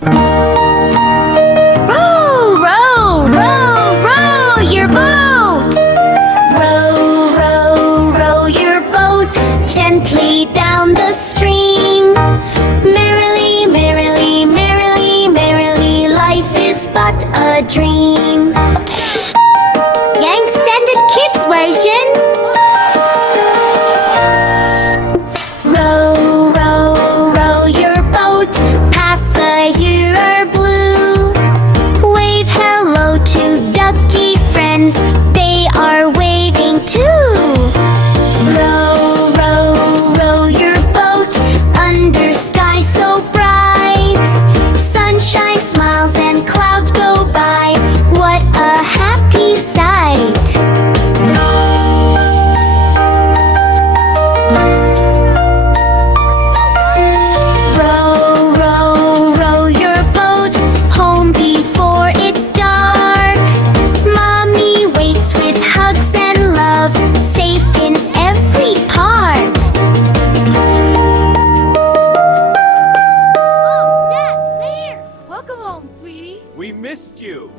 Row, row, row, row your boat. Row, row, row your boat gently down the stream. Merrily, merrily, merrily, merrily, life is but a dream. Yang Extended Kids version. Row, row, row your boat past the Hero Blue. Wave hello to ducky friends, they are waving too. Row, row, row your boat under sky so bright. Sunshine smiles and clouds go by, what a happy sight. Row, row, row your boat home before it's dark. Mommy waits with hugs and love, safe in every part. Welcome home, sweetie. We missed you.